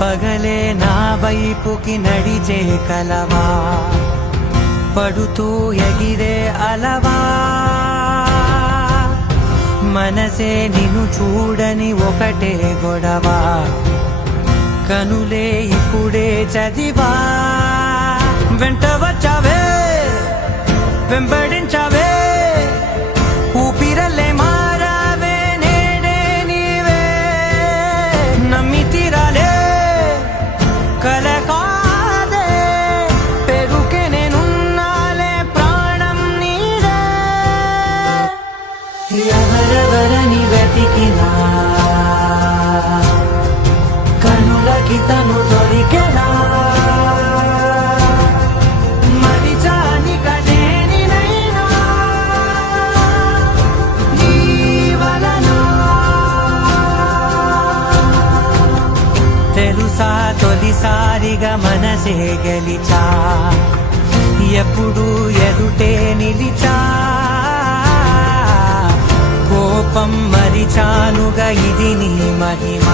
పగలే నా వైపుకి నడిచే కలవా, పడుతూ ఎగిరే అలవా, మనసే నిన్ను చూడని ఒకటే గొడవ, కనులే ఇప్పుడే చదివా. వెంట వచ్చావే వెంబడించావే, ఊపిరల్లే మారావే నేడే నీవే, నమ్మి తీరాలే కల కాదే, పెరుకే నేనున్నాలే ప్రాణం నీడే. ఎవరెవరని వెతికినా కనులకి తను దొరికెనా, తెలుసా తొలిసారిగా మనసే గెలిచా, ఎప్పుడు ఎదుటే నిలిచా, కోపం మరిచానుగా ఇది నీ మహిమ.